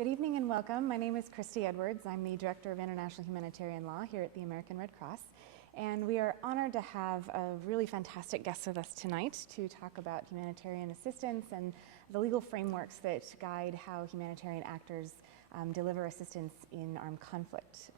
Good evening and welcome. My name is Christie Edwards. I'm the Director of International Humanitarian Law here at the American Red Cross. And we are honored to have a really fantastic guest with us tonight to talk about humanitarian assistance and the legal frameworks that guide how humanitarian actors deliver assistance in armed conflict.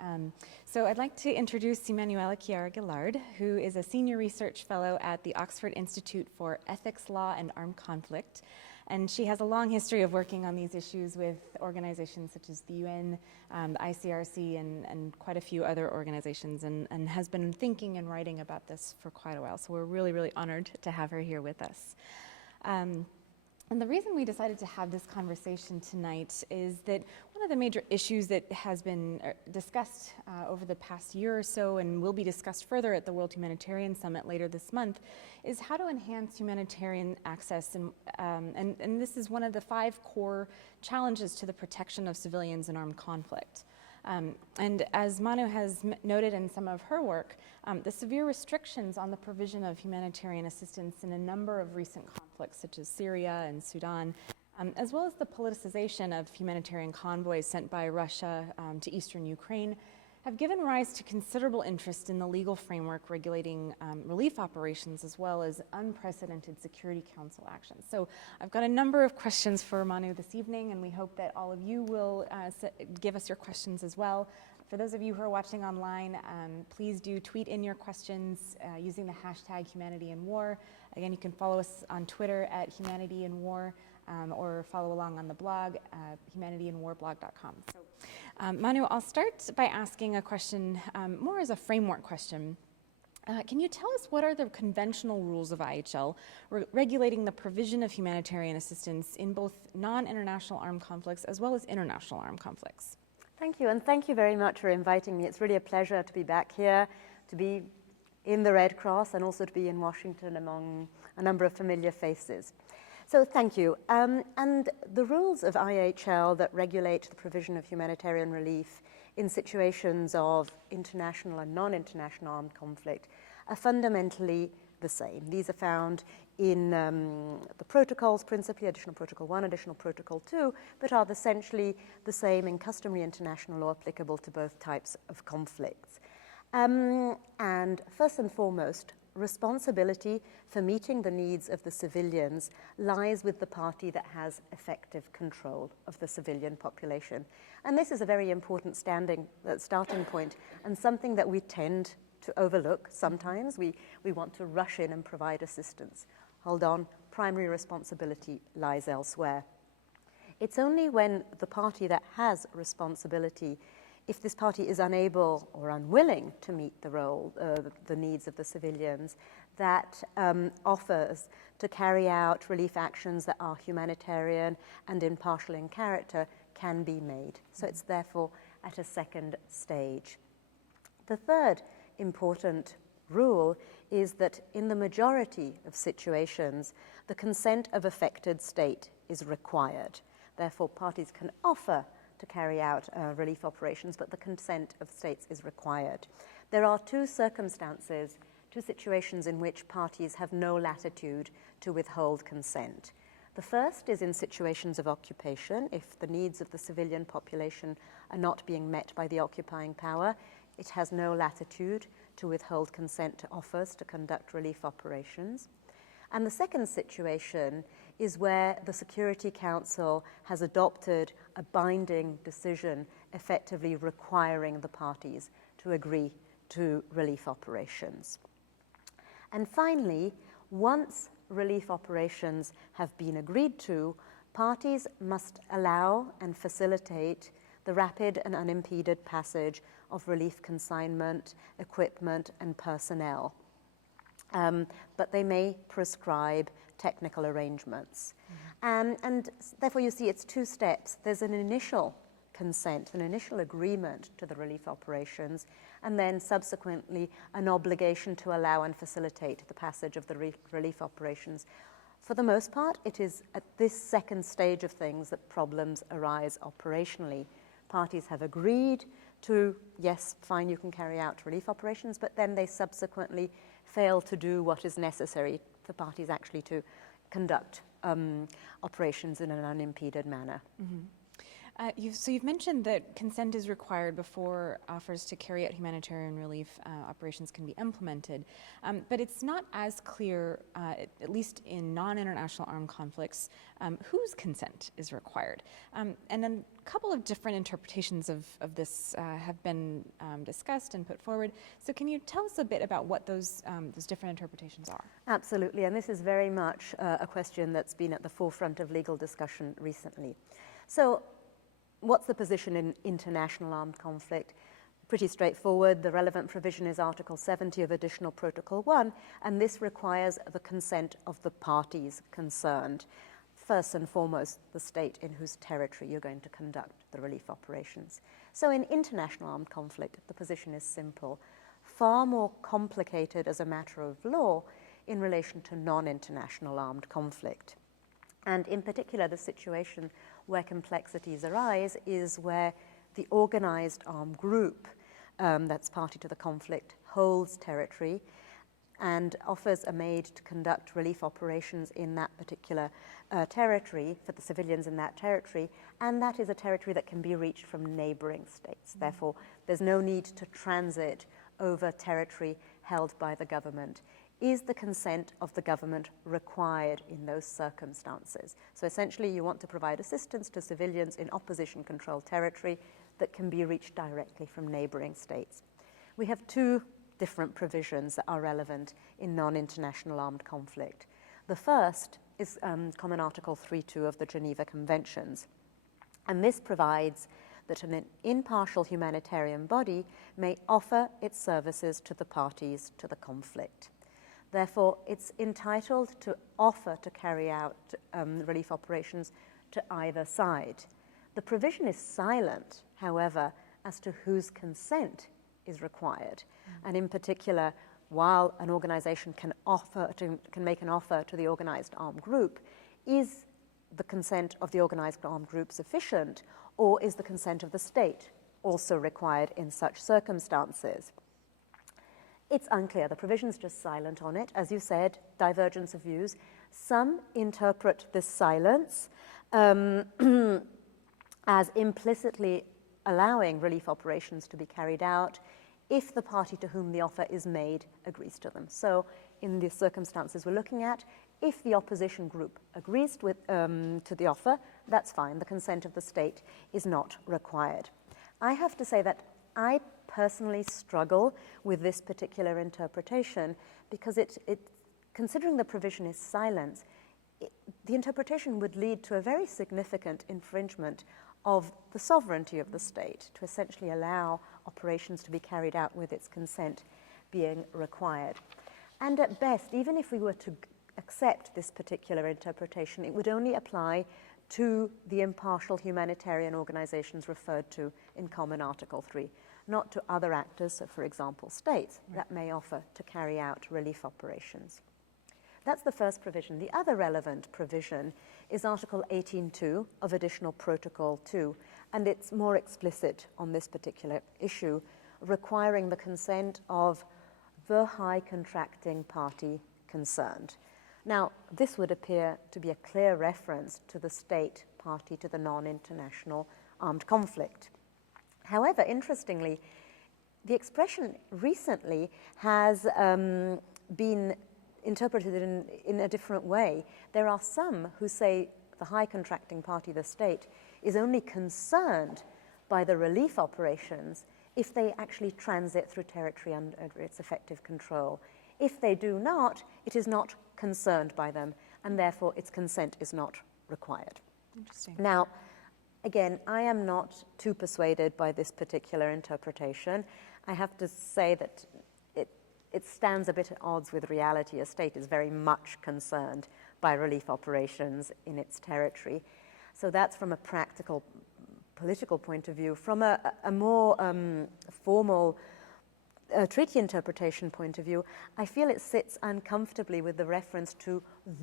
So I'd like to introduce Emanuela Chiara-Gillard, who is a Senior Research Fellow at the Oxford Institute for Ethics, Law, and Armed Conflict. And she has a long history of working on these issues with organizations such as the UN, the ICRC, and quite a few other organizations, and has been thinking and writing about this for quite a while. So we're really, really honored to have her here with us. And the reason we decided to have this conversation tonight is that one of the major issues that has been discussed over the past year or so, and will be discussed further at the World Humanitarian Summit later this month, is how to enhance humanitarian access. And this is one of the 5 core challenges to the protection of civilians in armed conflict. And as Manu has noted in some of her work, the severe restrictions on the provision of humanitarian assistance in a number of recent conflicts, such as Syria and Sudan, as well as the politicization of humanitarian convoys sent by Russia to eastern Ukraine, have given rise to considerable interest in the legal framework regulating relief operations, as well as unprecedented Security Council actions. So I've got a number of questions for Manu this evening, and we hope that all of you will give us your questions as well. For those of you who are watching online, please do tweet in your questions using the hashtag #HumanityInWar. Again, you can follow us on Twitter at HumanityInWar, or follow along on the blog, humanityanwarblog.com. So, Manu, I'll start by asking a question more as a framework question. Can you tell us what are the conventional rules of IHL regulating the provision of humanitarian assistance in both non-international armed conflicts as well as international armed conflicts? Thank you, and thank you very much for inviting me. It's really a pleasure to be back here, to be in the Red Cross, and also to be in Washington among a number of familiar faces. So thank you. And the rules of IHL that regulate the provision of humanitarian relief in situations of international and non-international armed conflict are fundamentally the same. These are found in the protocols, principally Additional Protocol 1, Additional Protocol 2, but are essentially the same in customary international law applicable to both types of conflicts. And first and foremost, responsibility for meeting the needs of the civilians lies with the party that has effective control of the civilian population. And this is a very important starting point, and something that we tend to overlook sometimes. We want to rush in and provide assistance. Hold on, primary responsibility lies elsewhere. It's only when the party that has responsibility, if this party is unable or unwilling to meet the needs of the civilians, that offers to carry out relief actions that are humanitarian and impartial in character can be made. So it's therefore at a second stage. The third important rule is that in the majority of situations, the consent of affected state is required. Therefore, parties can offer to carry out relief operations, but the consent of states is required. There are 2 circumstances, 2 situations in which parties have no latitude to withhold consent. The first is in situations of occupation. If the needs of the civilian population are not being met by the occupying power, it has no latitude to withhold consent to offers to conduct relief operations. And the second situation is where the Security Council has adopted a binding decision effectively requiring the parties to agree to relief operations. And finally, once relief operations have been agreed to, parties must allow and facilitate the rapid and unimpeded passage of relief consignment, equipment, and personnel. But they may prescribe technical arrangements. And therefore you see it's 2 steps. There's an initial consent, an initial agreement to the relief operations, and then subsequently an obligation to allow and facilitate the passage of the relief operations. For the most part, it is at this second stage of things that problems arise operationally. Parties have agreed to, yes, fine, you can carry out relief operations, but then they subsequently fail to do what is necessary for parties actually to conduct operations in an unimpeded manner. You've mentioned that consent is required before offers to carry out humanitarian relief operations can be implemented, but it's not as clear, at least in non-international armed conflicts, whose consent is required. And then a couple of different interpretations of this have been discussed and put forward. So can you tell us a bit about what those different interpretations are? Absolutely, and this is very much a question that's been at the forefront of legal discussion recently. So, what's the position in international armed conflict? Pretty straightforward. The relevant provision is Article 70 of Additional Protocol 1, and this requires the consent of the parties concerned. First and foremost, the state in whose territory you're going to conduct the relief operations. So in international armed conflict, the position is simple. Far more complicated as a matter of law in relation to non-international armed conflict. And in particular, the situation where complexities arise is where the organized armed group that's party to the conflict holds territory and offers are made to conduct relief operations in that particular territory for the civilians in that territory, and that is a territory that can be reached from neighboring states. Therefore, there's no need to transit over territory held by the government. Is the consent of the government required in those circumstances? So essentially, you want to provide assistance to civilians in opposition-controlled territory that can be reached directly from neighboring states. We have two different provisions that are relevant in non-international armed conflict. The first is Common Article 3.2 of the Geneva Conventions, and this provides that an impartial humanitarian body may offer its services to the parties to the conflict. Therefore, it's entitled to offer to carry out relief operations to either side. The provision is silent, however, as to whose consent is required. And in particular, while an organization can make an offer to the organized armed group, is the consent of the organized armed group sufficient, or is the consent of the state also required in such circumstances? It's unclear. The provision's just silent on it. As you said, divergence of views. Some interpret this silence as implicitly allowing relief operations to be carried out if the party to whom the offer is made agrees to them. So in the circumstances we're looking at, if the opposition group agrees to the offer, that's fine. The consent of the state is not required. I have to say that I personally struggle with this particular interpretation because considering the provision is silent, the interpretation would lead to a very significant infringement of the sovereignty of the state to essentially allow operations to be carried out with its consent being required. And at best, even if we were to accept this particular interpretation, it would only apply to the impartial humanitarian organizations referred to in Common Article 3, not to other actors, so for example, states, that may offer to carry out relief operations. That's the first provision. The other relevant provision is Article 18.2 of Additional Protocol 2, and it's more explicit on this particular issue, requiring the consent of the high contracting party concerned. Now, this would appear to be a clear reference to the state party to the non-international armed conflict. However, interestingly, the expression recently has been interpreted in a different way. There are some who say the high contracting party, the state, is only concerned by the relief operations if they actually transit through territory under its effective control. If they do not, it is not concerned by them, and therefore its consent is not required. Interesting. Now, again, I am not too persuaded by this particular interpretation. I have to say that it stands a bit at odds with reality. A state is very much concerned by relief operations in its territory. So that's from a practical, political point of view. From a more formal treaty interpretation point of view, I feel it sits uncomfortably with the reference to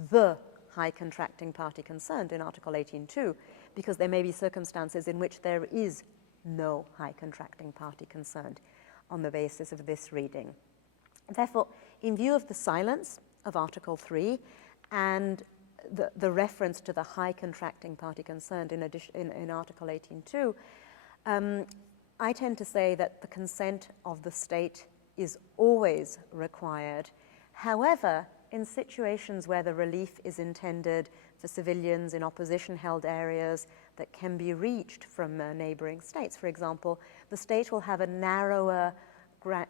the high contracting party concerned in Article 18.2, because there may be circumstances in which there is no high contracting party concerned on the basis of this reading. Therefore, in view of the silence of Article 3 and the reference to the high contracting party concerned in Article 18.2, I tend to say that the consent of the state is always required. However, in situations where the relief is intended for civilians in opposition-held areas that can be reached from neighboring states, for example, the state will have a narrower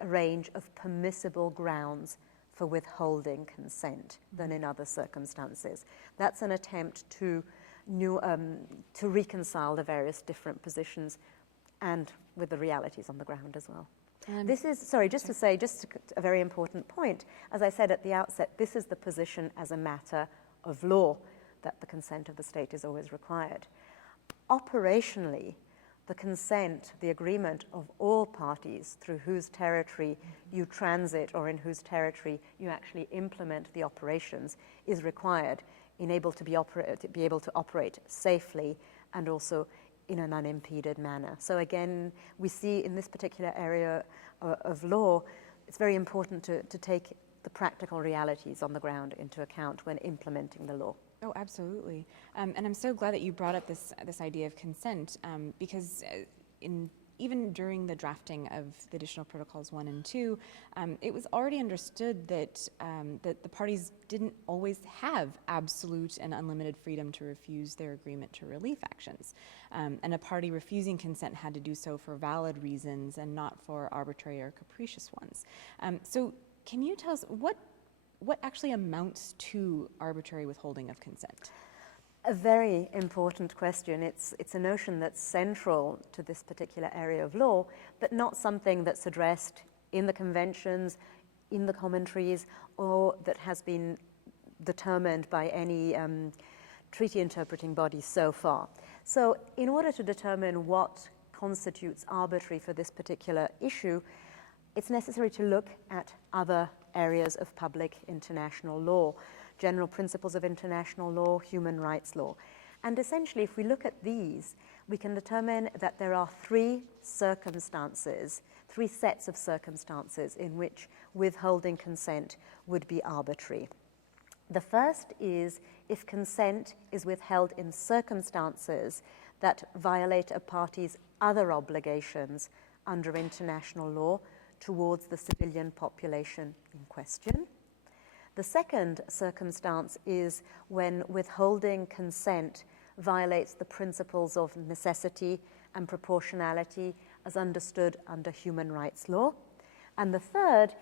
range of permissible grounds for withholding consent than in other circumstances. That's an attempt to reconcile the various different positions and with the realities on the ground as well. This is, just a very important point. As I said at the outset, this is the position as a matter of law, that the consent of the state is always required. Operationally, the consent, the agreement of all parties through whose territory you transit or in whose territory you actually implement the operations is required in to be able to operate safely and also in an unimpeded manner. So again, we see in this particular area of law, it's very important to take the practical realities on the ground into account when implementing the law. Oh, absolutely. And I'm so glad that you brought up this idea of consent, because even during the drafting of the additional protocols 1 and 2, it was already understood that the parties didn't always have absolute and unlimited freedom to refuse their agreement to relief actions. And a party refusing consent had to do so for valid reasons and not for arbitrary or capricious ones. So can you tell us what actually amounts to arbitrary withholding of consent? A very important question. It's a notion that's central to this particular area of law, but not something that's addressed in the conventions, in the commentaries, or that has been determined by any treaty interpreting body so far. So in order to determine what constitutes arbitrary for this particular issue, it's necessary to look at other areas of public international law, general principles of international law, human rights law. And essentially, if we look at these, we can determine that there are three sets of circumstances in which withholding consent would be arbitrary. The first is if consent is withheld in circumstances that violate a party's other obligations under international law towards the civilian population in question. The second circumstance is when withholding consent violates the principles of necessity and proportionality as understood under human rights law. And the third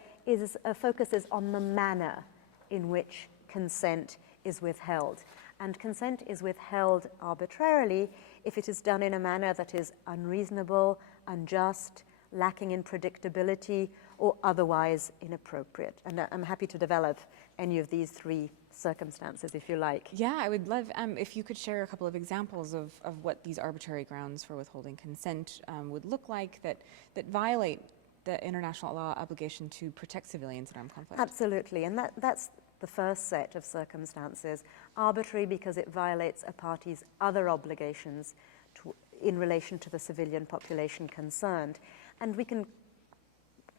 focuses on the manner in which consent is withheld. And consent is withheld arbitrarily if it is done in a manner that is unreasonable, unjust, lacking in predictability, or otherwise inappropriate. And I'm happy to develop any of these three circumstances, if you like. Yeah, I would love if you could share a couple of examples of what these arbitrary grounds for withholding consent would look like that violate the international law obligation to protect civilians in armed conflict. Absolutely, and that's the first set of circumstances. Arbitrary because it violates a party's other obligations in relation to the civilian population concerned. And we can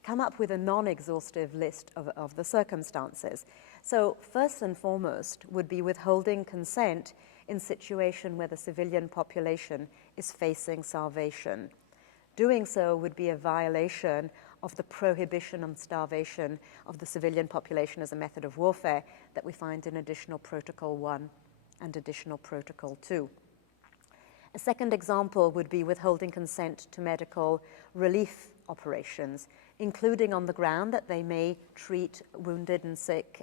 come up with a non-exhaustive list of the circumstances. So first and foremost would be withholding consent in situation where the civilian population is facing starvation. Doing so would be a violation of the prohibition on starvation of the civilian population as a method of warfare that we find in Additional Protocol 1 and Additional Protocol 2. A second example would be withholding consent to medical relief operations, including on the ground that they may treat wounded and sick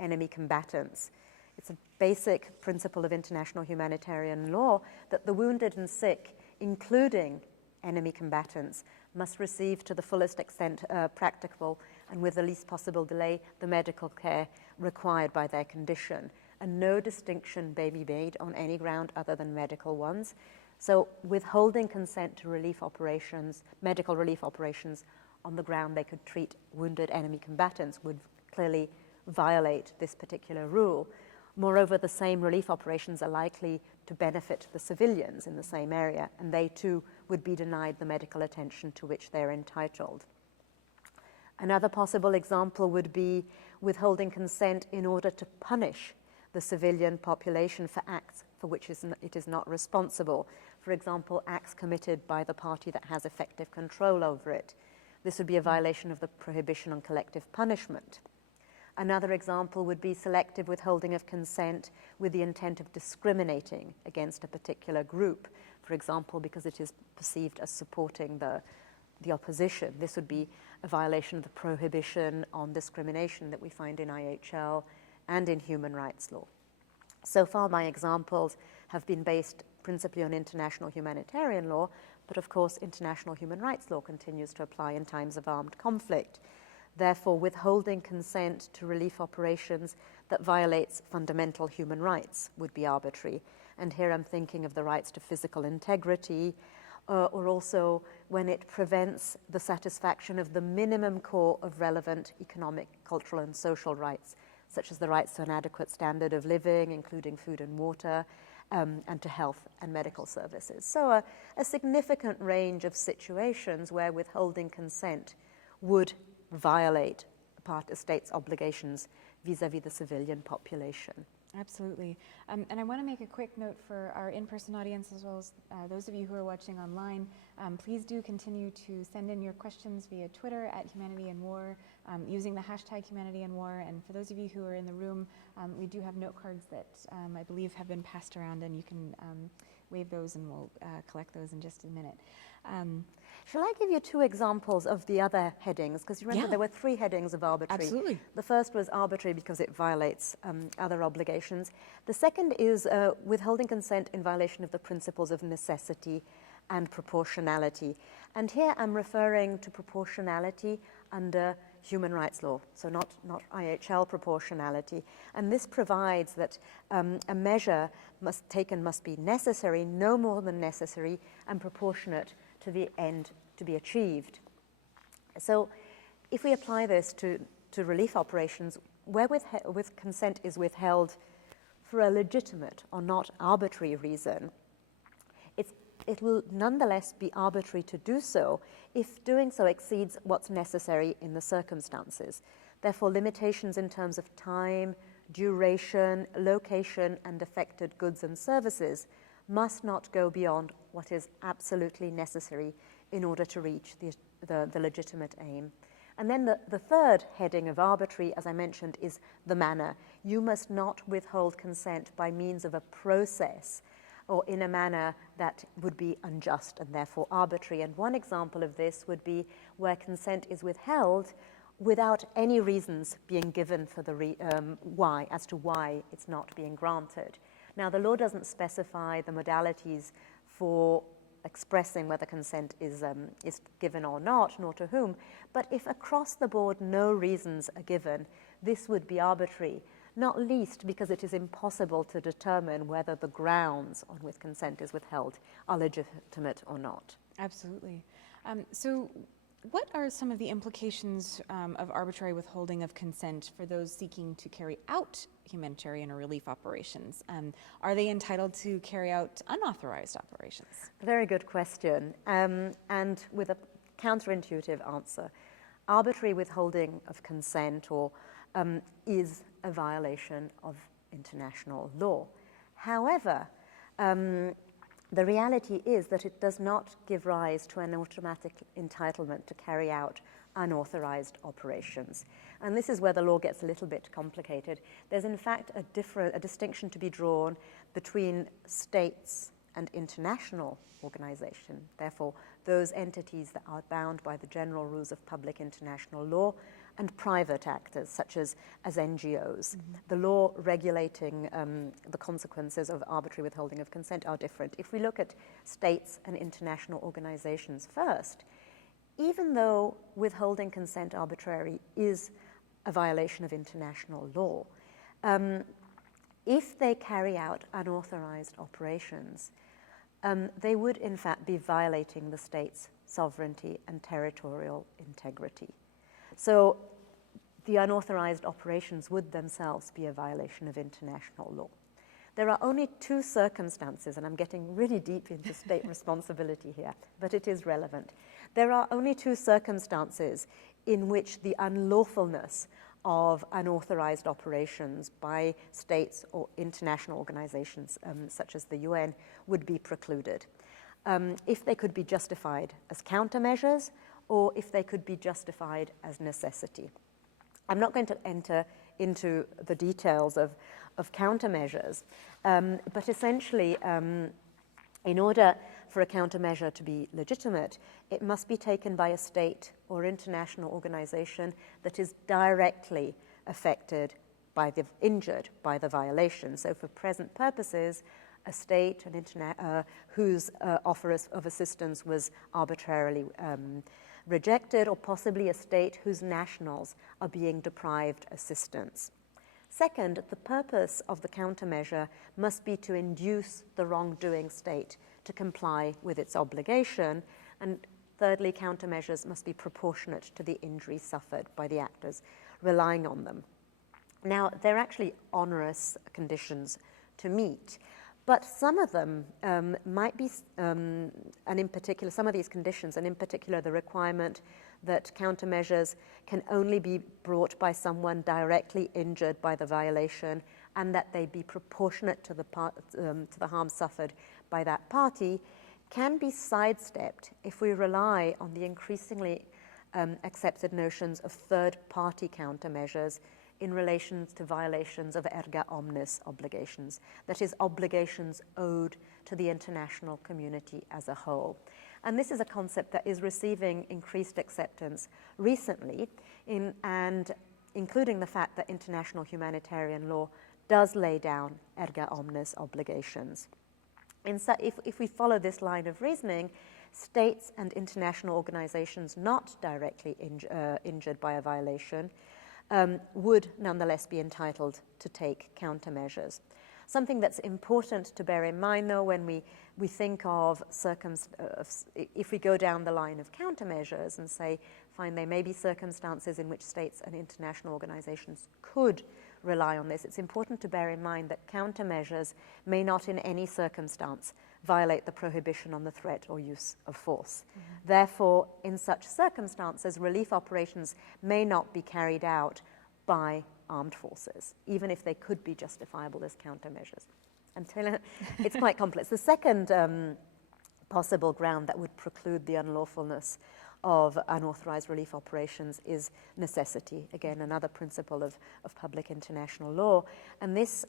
enemy combatants. It's a basic principle of international humanitarian law that the wounded and sick, including enemy combatants, must receive to the fullest extent practicable and with the least possible delay the medical care required by their condition. And no distinction may be made on any ground other than medical ones. So withholding consent to relief operations, medical relief operations on the ground they could treat wounded enemy combatants would clearly violate this particular rule. Moreover, the same relief operations are likely to benefit the civilians in the same area, and they too would be denied the medical attention to which they're entitled. Another possible example would be withholding consent in order to punish the civilian population for acts for which it is not responsible. For example, acts committed by the party that has effective control over it. This would be a violation of the prohibition on collective punishment. Another example would be selective withholding of consent with the intent of discriminating against a particular group, for example, because it is perceived as supporting the opposition. This would be a violation of the prohibition on discrimination that we find in IHL and in human rights law. So far, my examples have been based principally on international humanitarian law, but of course, international human rights law continues to apply in times of armed conflict. Therefore, withholding consent to relief operations that violates fundamental human rights would be arbitrary. And here I'm thinking of the rights to physical integrity, or also when it prevents the satisfaction of the minimum core of relevant economic, cultural, and social rights, such as the rights to an adequate standard of living, including food and water, and to health and medical services. So a significant range of situations where withholding consent would violate a state's obligations vis-à-vis the civilian population. Absolutely. And I want to make a quick note for our in-person audience as well as those of you who are watching online. Please do continue to send in your questions via Twitter at Humanity and War using the hashtag Humanity and War. And for those of you who are in the room, we do have note cards that I believe have been passed around, and you can wave those and we'll collect those in just a minute. Shall I give you two examples of the other headings? Because you remember there were three headings of arbitrary. Absolutely. The first was arbitrary because it violates other obligations. The second is withholding consent in violation of the principles of necessity and proportionality. And here I'm referring to proportionality under human rights law, so not IHL proportionality. And this provides that a measure taken must be necessary, no more than necessary, and proportionate to the end to be achieved. So if we apply this to relief operations, where with consent is withheld for a legitimate or not arbitrary reason, it will nonetheless be arbitrary to do so if doing so exceeds what's necessary in the circumstances. Therefore, limitations in terms of time, duration, location, and affected goods and services must not go beyond what is absolutely necessary in order to reach the legitimate aim. And then the third heading of arbitrary, as I mentioned, is the manner. You must not withhold consent by means of a process or in a manner that would be unjust and therefore arbitrary. And one example of this would be where consent is withheld without any reasons being given for the why it's not being granted. Now, the law doesn't specify the modalities for expressing whether consent is given or not, nor to whom, but if across the board no reasons are given, this would be arbitrary, not least because it is impossible to determine whether the grounds on which consent is withheld are legitimate or not. Absolutely. So what are some of the implications of arbitrary withholding of consent for those seeking to carry out humanitarian or relief operations? Are they entitled to carry out unauthorized operations? Very good question, and with a counterintuitive answer. Arbitrary withholding of consent is a violation of international law. However, the reality is that it does not give rise to an automatic entitlement to carry out unauthorized operations. And this is where the law gets a little bit complicated. There's in fact a distinction to be drawn between states and international organization. Therefore, those entities that are bound by the general rules of public international law, and private actors, such as NGOs. Mm-hmm. The law regulating the consequences of arbitrary withholding of consent are different. If we look at states and international organizations first, even though withholding consent arbitrary is a violation of international law, if they carry out unauthorized operations, they would in fact be violating the state's sovereignty and territorial integrity. So the unauthorized operations would themselves be a violation of international law. There are only two circumstances, and I'm getting really deep into state responsibility here, but it is relevant. There are only two circumstances in which the unlawfulness of unauthorized operations by states or international organizations such as the UN would be precluded if they could be justified as countermeasures or if they could be justified as necessity. I'm not going to enter into the details of countermeasures, but essentially, in order for a countermeasure to be legitimate, it must be taken by a state or international organization that is directly affected by injured by the violation. So for present purposes, a state whose offer of assistance was arbitrarily rejected, or possibly a state whose nationals are being deprived assistance. Second, the purpose of the countermeasure must be to induce the wrongdoing state to comply with its obligation. And thirdly, countermeasures must be proportionate to the injury suffered by the actors relying on them. Now, they're actually onerous conditions to meet, but some of them might be, and in particular, some of these conditions, and in particular the requirement that countermeasures can only be brought by someone directly injured by the violation, and that they be proportionate to the harm suffered by that party, can be sidestepped if we rely on the increasingly accepted notions of third-party countermeasures in relation to violations of erga omnes obligations, that is, obligations owed to the international community as a whole. And this is a concept that is receiving increased acceptance recently, and including the fact that international humanitarian law does lay down erga omnes obligations. If we follow this line of reasoning, states and international organizations not directly injured by a violation would nonetheless be entitled to take countermeasures. Something that's important to bear in mind, though, when we think of if we go down the line of countermeasures and say, fine, there may be circumstances in which states and international organizations could rely on this, it's important to bear in mind that countermeasures may not in any circumstance violate the prohibition on the threat or use of force. Mm-hmm. Therefore, in such circumstances, relief operations may not be carried out by armed forces, even if they could be justifiable as countermeasures. Until it's quite complex. The second possible ground that would preclude the unlawfulness of unauthorized relief operations is necessity. Again, another principle of public international law. And this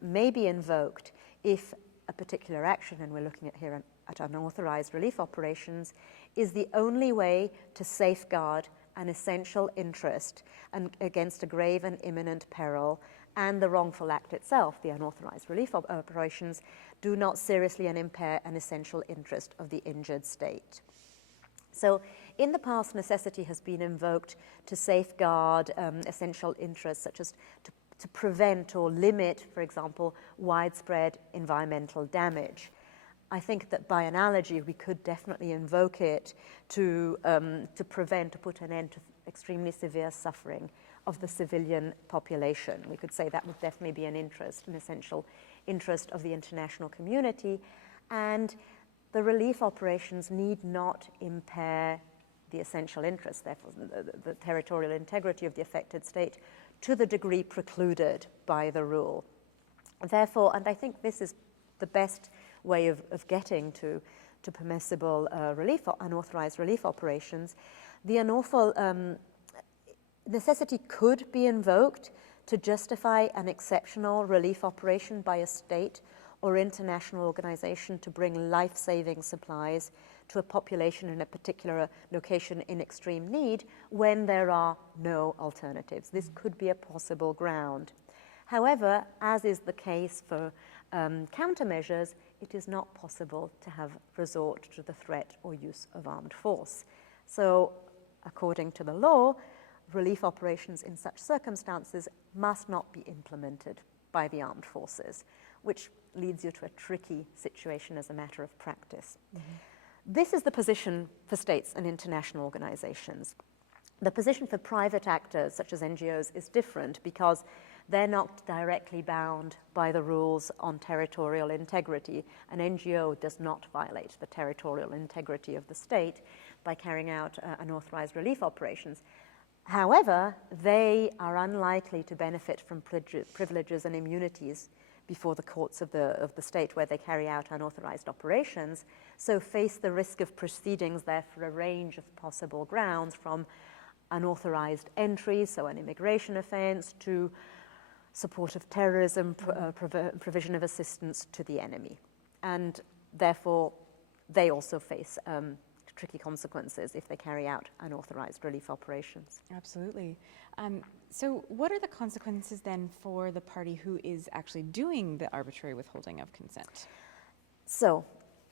may be invoked if a particular action, and we're looking at here at unauthorized relief operations, is the only way to safeguard an essential interest and against a grave and imminent peril, and the wrongful act itself, the unauthorized relief operations, do not seriously impair an essential interest of the injured state. So in the past, necessity has been invoked to safeguard essential interests, such as to prevent or limit, for example, widespread environmental damage. I think that by analogy, we could definitely invoke it to prevent, to put an end to extremely severe suffering of the civilian population. We could say that would definitely be an essential interest of the international community, and the relief operations need not impair the essential interest, therefore the territorial integrity of the affected state, to the degree precluded by the rule. Therefore, and I think this is the best way of getting to permissible unauthorized relief operations, the unlawful necessity could be invoked to justify an exceptional relief operation by a state or international organization to bring life-saving supplies to a population in a particular location in extreme need when there are no alternatives. This could be a possible ground. However, as is the case for countermeasures, it is not possible to have resort to the threat or use of armed force. So, according to the law, relief operations in such circumstances must not be implemented by the armed forces, which leads you to a tricky situation as a matter of practice. Mm-hmm. This is the position for states and international organizations. The position for private actors, such as NGOs, is different because they're not directly bound by the rules on territorial integrity. An NGO does not violate the territorial integrity of the state by carrying out unauthorized relief operations. However, they are unlikely to benefit from privileges and immunities before the courts of the state where they carry out unauthorized operations, so face the risk of proceedings there for a range of possible grounds, from unauthorized entries, so an immigration offense, to support of terrorism, provision of assistance to the enemy. And therefore, they also face tricky consequences if they carry out unauthorized relief operations. Absolutely. So what are the consequences then for the party who is actually doing the arbitrary withholding of consent? So,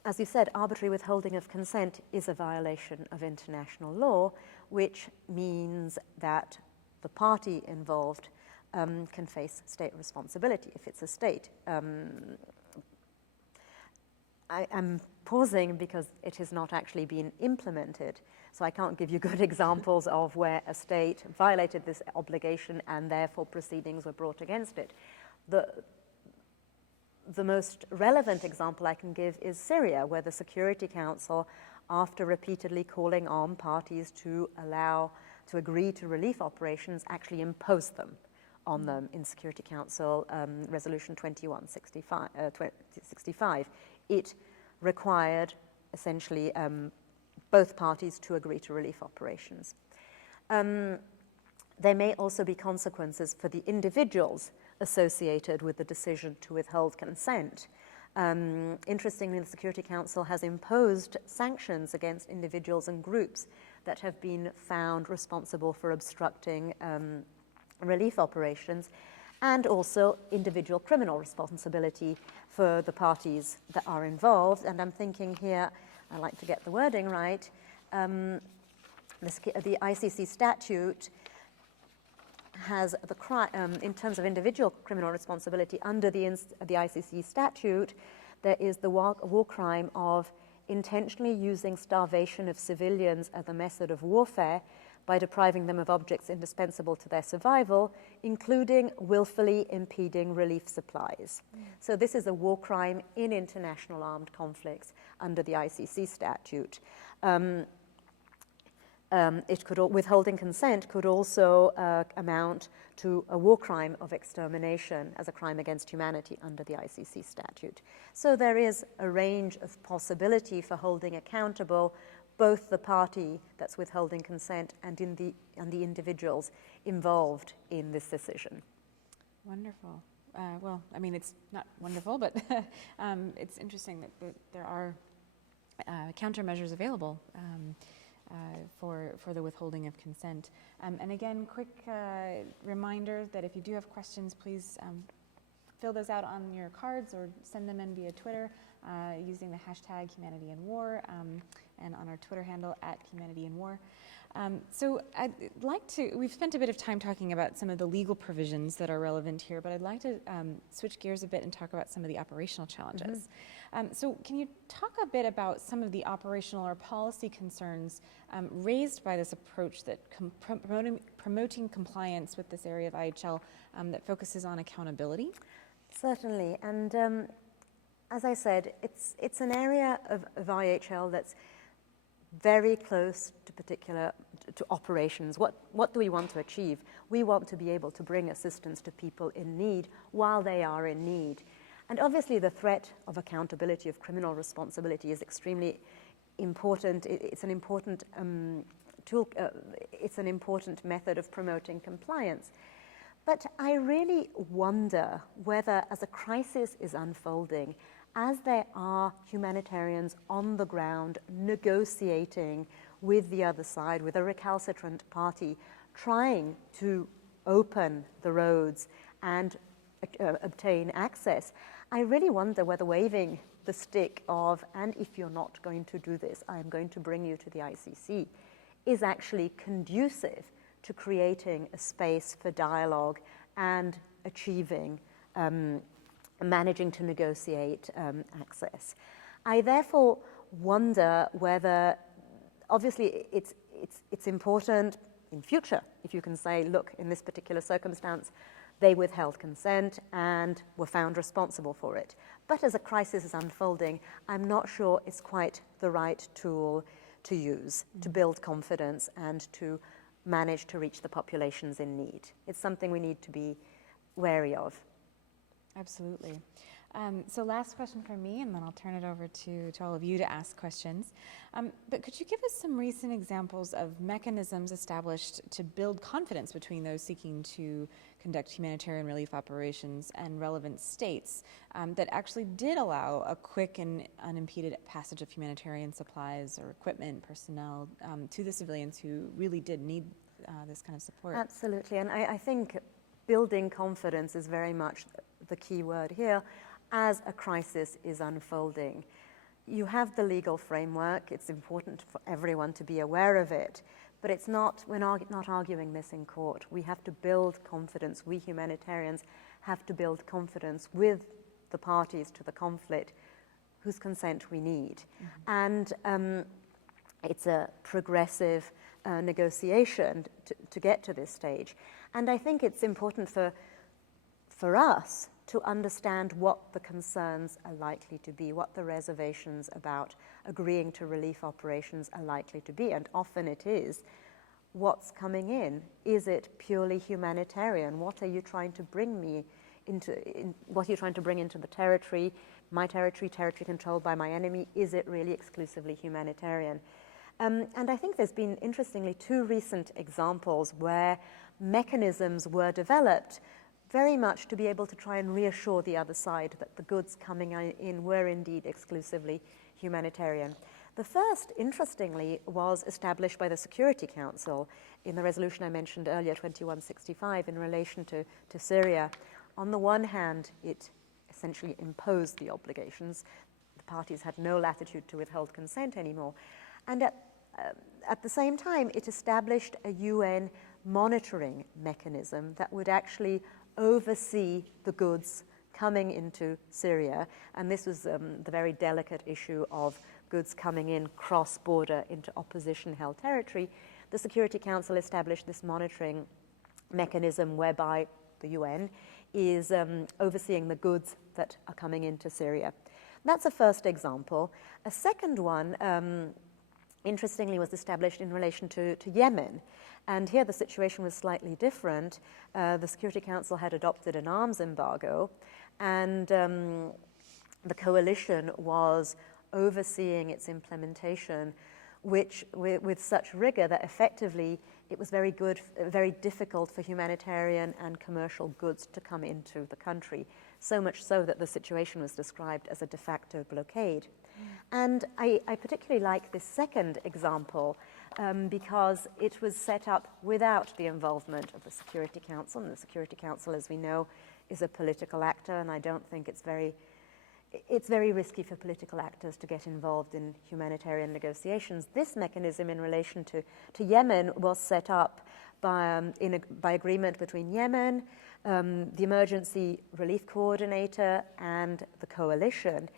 as you said, arbitrary withholding of consent is a violation of international law, which means that the party involved can face state responsibility if it's a state. I'm pausing because it has not actually been implemented, so I can't give you good examples of where a state violated this obligation and therefore proceedings were brought against it. The most relevant example I can give is Syria, where the Security Council, after repeatedly calling on parties to agree to relief operations, actually imposed them on them in Security Council Resolution 2165. It required essentially both parties to agree to relief operations. There may also be consequences for the individuals associated with the decision to withhold consent. Interestingly, the Security Council has imposed sanctions against individuals and groups that have been found responsible for obstructing relief operations, and also individual criminal responsibility for the parties that are involved. And I'm thinking here, I like to get the wording right, the ICC statute has in terms of individual criminal responsibility under the ICC statute, there is the war crime of intentionally using starvation of civilians as a method of warfare by depriving them of objects indispensable to their survival, including willfully impeding relief supplies. So this is a war crime in international armed conflicts under the ICC statute. Withholding consent could also amount to a war crime of extermination as a crime against humanity under the ICC statute. So there is a range of possibility for holding accountable both the party that's withholding consent and the individuals involved in this decision. Wonderful. Well, I mean, it's not wonderful, but it's interesting that there are countermeasures available for the withholding of consent. And again, quick reminder that if you do have questions, please fill those out on your cards or send them in via Twitter using the hashtag #HumanityInWar and on our Twitter handle @HumanityInWar. So I'd like to, we've spent a bit of time talking about some of the legal provisions that are relevant here, but I'd like to switch gears a bit and talk about some of the operational challenges. So can you talk a bit about some of the operational or policy concerns raised by this approach that promoting compliance with this area of IHL that focuses on accountability? Certainly, and as I said, it's an area of IHL that's very close to operations. What do we want to achieve? We want to be able to bring assistance to people in need while they are in need. And obviously the threat of accountability, of criminal responsibility, is extremely important. It's an important tool, it's an important method of promoting compliance. But I really wonder whether, as a crisis is unfolding, as there are humanitarians on the ground negotiating with the other side, with a recalcitrant party, trying to open the roads and obtain access, I really wonder whether waving the stick of, and if you're not going to do this, I am going to bring you to the ICC, is actually conducive to creating a space for dialogue and achieving managing to negotiate access. I therefore wonder whether, obviously it's important in future if you can say, look, in this particular circumstance, they withheld consent and were found responsible for it. But as a crisis is unfolding, I'm not sure it's quite the right tool to use to build confidence and to manage to reach the populations in need. It's something we need to be wary of. Absolutely. So last question from me, and then I'll turn it over to all of you to ask questions. But could you give us some recent examples of mechanisms established to build confidence between those seeking to conduct humanitarian relief operations and relevant states that actually did allow a quick and unimpeded passage of humanitarian supplies or equipment, personnel, to the civilians who really did need this kind of support? Absolutely, and I think building confidence is very much the key word here as a crisis is unfolding. You have the legal framework. It's important for everyone to be aware of it, but we're not arguing this in court. We have to build confidence. We humanitarians have to build confidence with the parties to the conflict whose consent we need. And it's a progressive negotiation to get to this stage. And I think it's important for us to understand what the concerns are likely to be, what the reservations about agreeing to relief operations are likely to be. And often it is, what's coming in? Is it purely humanitarian? What are you trying to bring me what are you trying to bring into the territory, my territory controlled by my enemy? Is it really exclusively humanitarian? And I think there's been, interestingly, 2 recent examples where mechanisms were developed very much to be able to try and reassure the other side that the goods coming in were indeed exclusively humanitarian. The first, interestingly, was established by the Security Council in the resolution I mentioned earlier, 2165, in relation to Syria. On the one hand, it essentially imposed the obligations. The parties had no latitude to withhold consent anymore. And at the same time, it established a UN monitoring mechanism that would actually oversee the goods coming into Syria. And this was the very delicate issue of goods coming in cross-border into opposition-held territory. The Security Council established this monitoring mechanism whereby the UN is overseeing the goods that are coming into Syria. That's a first example. A second one, interestingly, was established in relation to Yemen. And here the situation was slightly different. The Security Council had adopted an arms embargo, and the coalition was overseeing its implementation, which with such rigor that effectively it was very difficult for humanitarian and commercial goods to come into the country, so much so that the situation was described as a de facto blockade. And I particularly like this second example because it was set up without the involvement of the Security Council. And the Security Council, as we know, is a political actor, and I don't think it's very risky for political actors to get involved in humanitarian negotiations. This mechanism in relation to Yemen was set up by agreement between Yemen, the Emergency Relief Coordinator, and the coalition.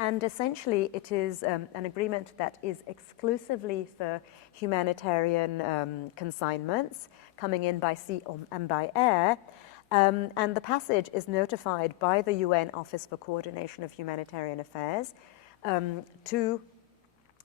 And essentially, it is an agreement that is exclusively for humanitarian consignments coming in by sea and by air. And the passage is notified by the UN Office for Coordination of Humanitarian Affairs to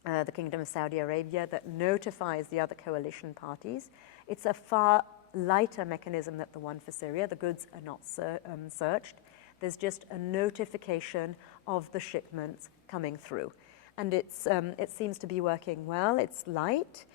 the Kingdom of Saudi Arabia, that notifies the other coalition parties. It's a far lighter mechanism than the one for Syria. The goods are not searched. There's just a notification of the shipments coming through. And it seems to be working well. It's light.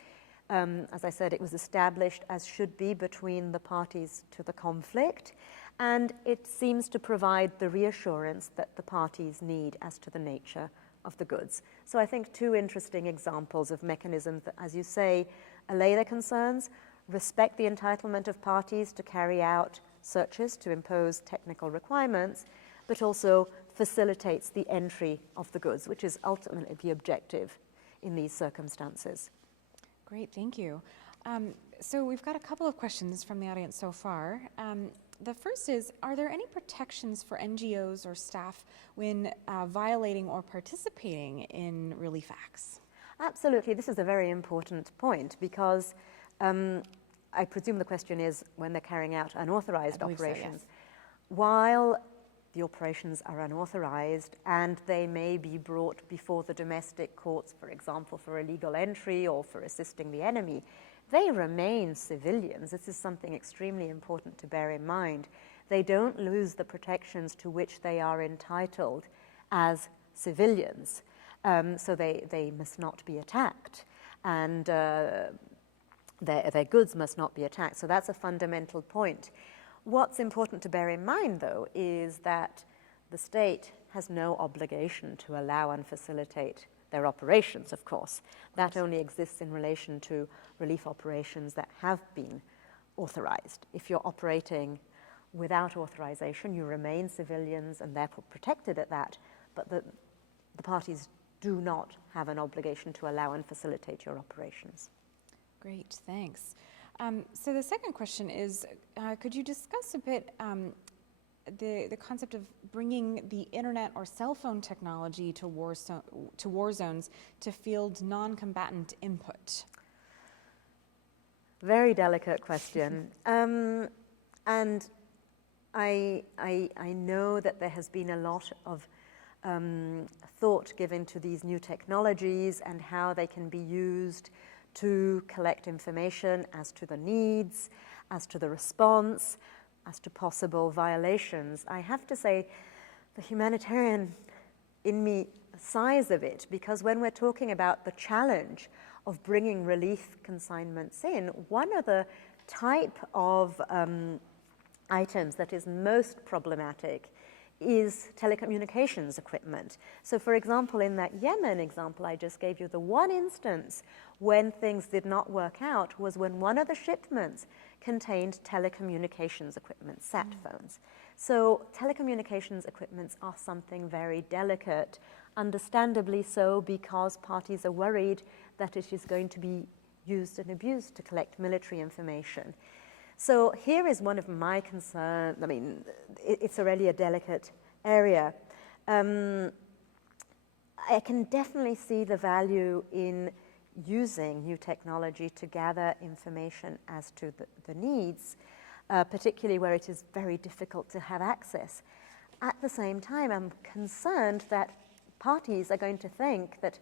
As I said, it was established as should be between the parties to the conflict. And it seems to provide the reassurance that the parties need as to the nature of the goods. So I think 2 interesting examples of mechanisms that, as you say, allay their concerns, respect the entitlement of parties to carry out searches to impose technical requirements, but also facilitates the entry of the goods, which is ultimately the objective in these circumstances. Great, thank you. So we've got a couple of questions from the audience so far. The first is, are there any protections for NGOs or staff when violating or participating in relief acts? Absolutely. This is a very important point because I presume the question is when they're carrying out unauthorized operations. So, yes. While the operations are unauthorized and they may be brought before the domestic courts, for example, for illegal entry or for assisting the enemy, they remain civilians. This is something extremely important to bear in mind. They don't lose the protections to which they are entitled as civilians. So they must not be attacked, and their goods must not be attacked. So that's a fundamental point. What's important to bear in mind, though, is that the state has no obligation to allow and facilitate their operations, of course. That only exists in relation to relief operations that have been authorized. If you're operating without authorization, you remain civilians and therefore protected at that, but the parties do not have an obligation to allow and facilitate your operations. Great, thanks. So the second question is, could you discuss a bit the concept of bringing the internet or cell phone technology to war zones to field non-combatant input? Very delicate question. And I know that there has been a lot of thought given to these new technologies and how they can be used to collect information as to the needs, as to the response, as to possible violations. I have to say, the humanitarian in me sighs a bit, because when we're talking about the challenge of bringing relief consignments in, one of the type of items that is most problematic is telecommunications equipment. So for example, in that Yemen example I just gave you, the one instance when things did not work out was when one of the shipments contained telecommunications equipment, sat phones. So telecommunications equipments are something very delicate, understandably so, because parties are worried that it is going to be used and abused to collect military information. So here is one of my concerns. I mean, it's really a delicate area. I can definitely see the value in using new technology to gather information as to the needs, particularly where it is very difficult to have access. At the same time, I'm concerned that parties are going to think that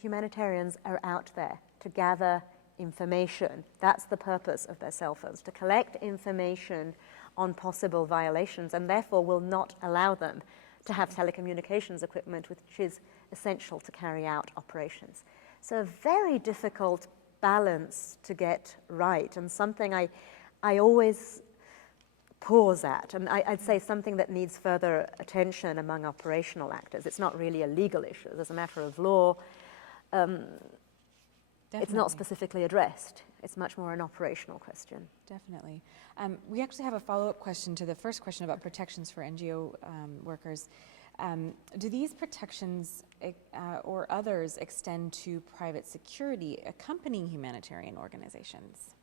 humanitarians are out there to gather information. That's the purpose of their cell phones, to collect information on possible violations, and therefore will not allow them to have telecommunications equipment, which is essential to carry out operations. So a very difficult balance to get right, and something I always pause at, and I'd say something that needs further attention among operational actors. It's not really a legal issue. As a matter of law, it's not specifically addressed. It's much more an operational question. Definitely. We actually have a follow-up question to the first question about protections for NGO workers. Do these protections or others extend to private security accompanying humanitarian organizations?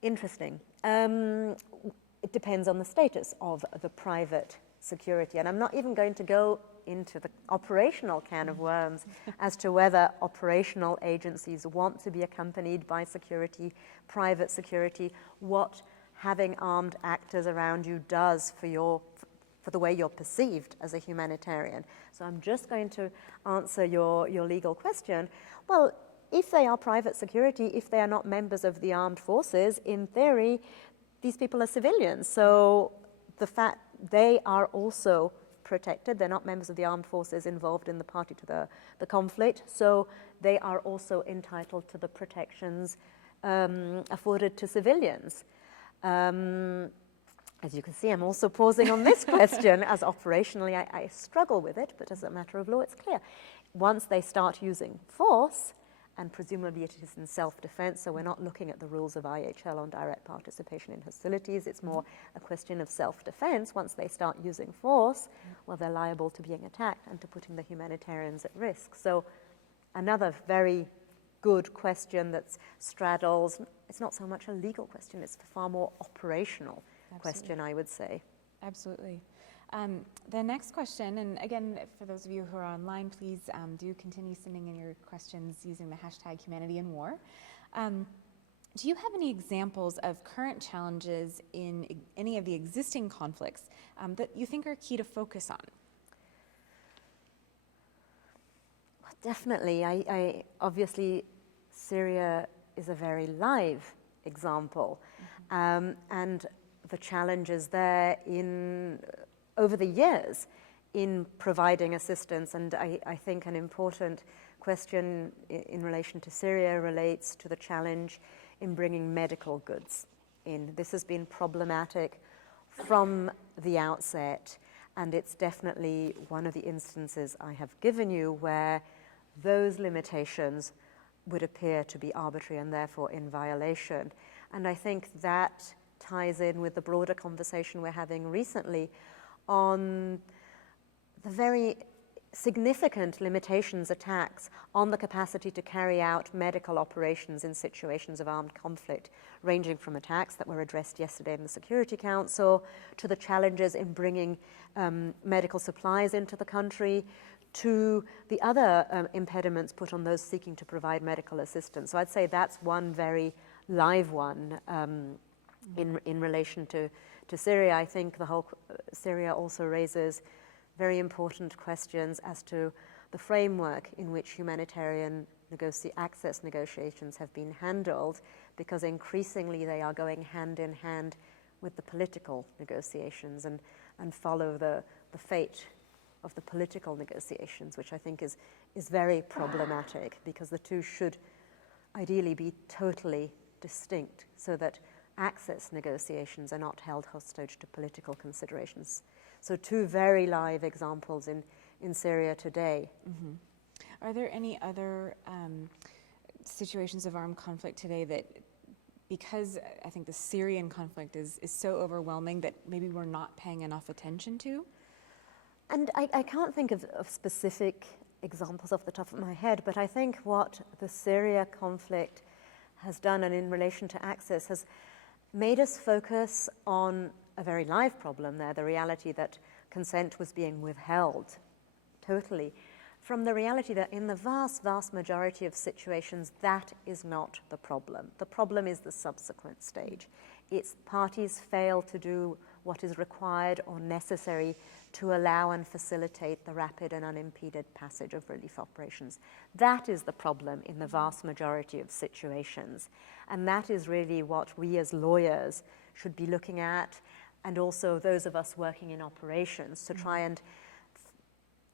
Interesting. It depends on the status of the private security. And I'm not even going to go into the operational can of worms as to whether operational agencies want to be accompanied by security, private security, what having armed actors around you does for the way you're perceived as a humanitarian. So I'm just going to answer your legal question. Well, if they are private security, if they are not members of the armed forces, in theory, these people are civilians. So the fact they are also protected, they're not members of the armed forces involved in the party to the conflict, so they are also entitled to the protections afforded to civilians. As you can see, I'm also pausing on this question, as operationally I struggle with it, but as a matter of law, it's clear. Once they start using force, and presumably it is in self-defense, so we're not looking at the rules of IHL on direct participation in hostilities, it's more a question of self-defense. Once they start using force, well, they're liable to being attacked and to putting the humanitarians at risk. So another very good question that straddles, it's not so much a legal question, it's a far more operational question, I would say. Absolutely. The next question, and again, for those of you who are online, please do continue sending in your questions using the hashtag #HumanityInWar. Do you have any examples of current challenges in any of the existing conflicts that you think are key to focus on? Definitely. I obviously, Syria is a very live example, and the challenges there over the years in providing assistance. And I think an important question in relation to Syria relates to the challenge in bringing medical goods in. This has been problematic from the outset, and it's definitely one of the instances I have given you where those limitations would appear to be arbitrary and therefore in violation. And I think that ties in with the broader conversation we're having recently on the very significant limitations, attacks on the capacity to carry out medical operations in situations of armed conflict, ranging from attacks that were addressed yesterday in the Security Council to the challenges in bringing medical supplies into the country, to the other impediments put on those seeking to provide medical assistance. So I'd say that's one very live one in relation to Syria. I think the whole Syria also raises very important questions as to the framework in which humanitarian access negotiations have been handled, because increasingly they are going hand in hand with the political negotiations and follow the fate of the political negotiations, which I think is very problematic, because the two should ideally be totally distinct so that access negotiations are not held hostage to political considerations. So two very live examples in Syria today. Mm-hmm. Are there any other situations of armed conflict today that, because I think the Syrian conflict is so overwhelming, that maybe we're not paying enough attention to? And I can't think of specific examples off the top of my head, but I think what the Syria conflict has done, and in relation to access, has made us focus on a very live problem there, the reality that consent was being withheld totally, from the reality that in the vast, vast majority of situations, that is not the problem. The problem is the subsequent stage. It's parties fail to do what is required or necessary to allow and facilitate the rapid and unimpeded passage of relief operations. That is the problem in the vast majority of situations. And that is really what we as lawyers should be looking at, and also those of us working in operations, to try and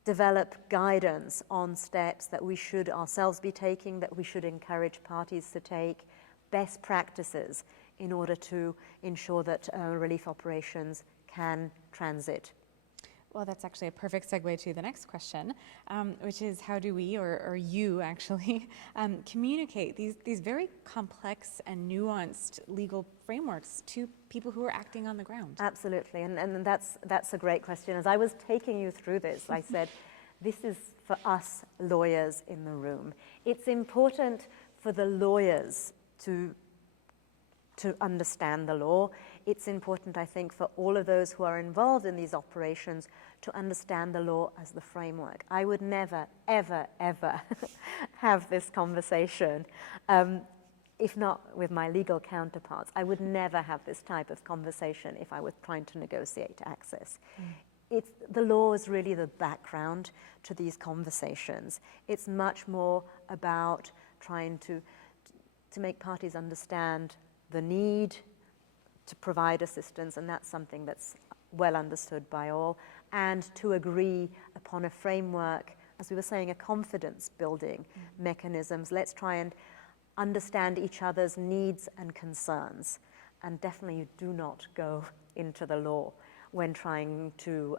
develop guidance on steps that we should ourselves be taking, that we should encourage parties to take, best practices in order to ensure that relief operations can transit. Well, that's actually a perfect segue to the next question, which is how do we, or you actually, communicate these very complex and nuanced legal frameworks to people who are acting on the ground? Absolutely, and that's a great question. As I was taking you through this, I said, this is for us lawyers in the room. It's important for the lawyers to understand the law. It's important, I think, for all of those who are involved in these operations to understand the law as the framework. I would never, ever, ever have this conversation, if not with my legal counterparts. I would never have this type of conversation if I was trying to negotiate access. The law is really the background to these conversations. It's much more about trying to make parties understand the need to provide assistance, and that's something that's well understood by all, and to agree upon a framework, as we were saying, a confidence building mechanisms. Let's try and understand each other's needs and concerns, and definitely you do not go into the law when trying to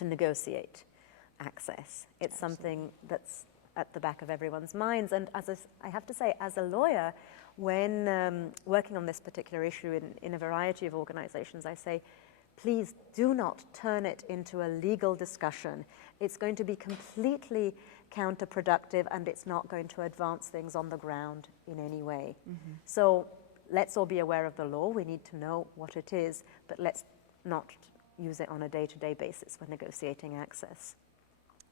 negotiate access. It's something that's at the back of everyone's minds, and I have to say, as a lawyer, when working on this particular issue in a variety of organizations, I say, please do not turn it into a legal discussion. It's going to be completely counterproductive, and it's not going to advance things on the ground in any way. Mm-hmm. So let's all be aware of the law. We need to know what it is, but let's not use it on a day-to-day basis when negotiating access.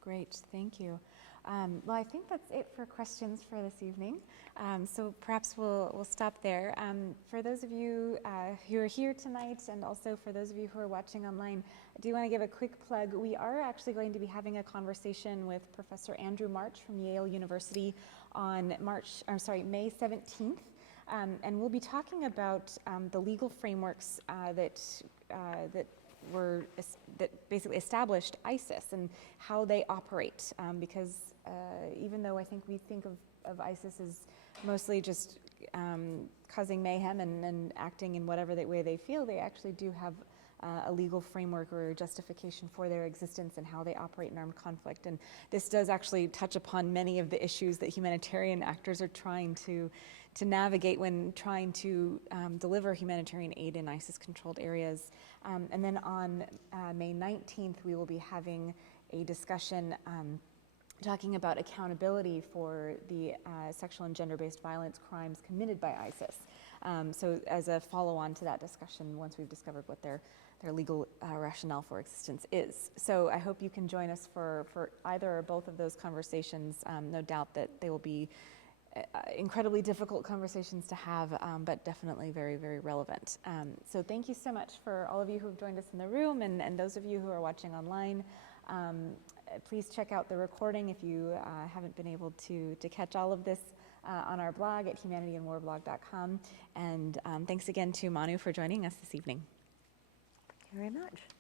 Great, thank you. Well, I think that's it for questions for this evening. So perhaps we'll stop there. For those of you who are here tonight, and also for those of you who are watching online, I do want to give a quick plug. We are actually going to be having a conversation with Professor Andrew March from Yale University on May 17th. And we'll be talking about the legal frameworks that basically established ISIS and how they operate, because even though I think we think of ISIS as mostly just causing mayhem and acting in whatever way they feel, they actually do have a legal framework or justification for their existence and how they operate in armed conflict. And this does actually touch upon many of the issues that humanitarian actors are trying to navigate when trying to deliver humanitarian aid in ISIS-controlled areas. And then on May 19th, we will be having a discussion talking about accountability for the sexual and gender-based violence crimes committed by ISIS. So as a follow-on to that discussion, once we've discovered what their legal rationale for existence is. So I hope you can join us for either or both of those conversations. No doubt that they will be incredibly difficult conversations to have, but definitely very, very relevant. So thank you so much for all of you who have joined us in the room, and those of you who are watching online. Please check out the recording if you haven't been able to catch all of this on our blog at humanityandwarblog.com. And thanks again to Manu for joining us this evening. Thank you very much.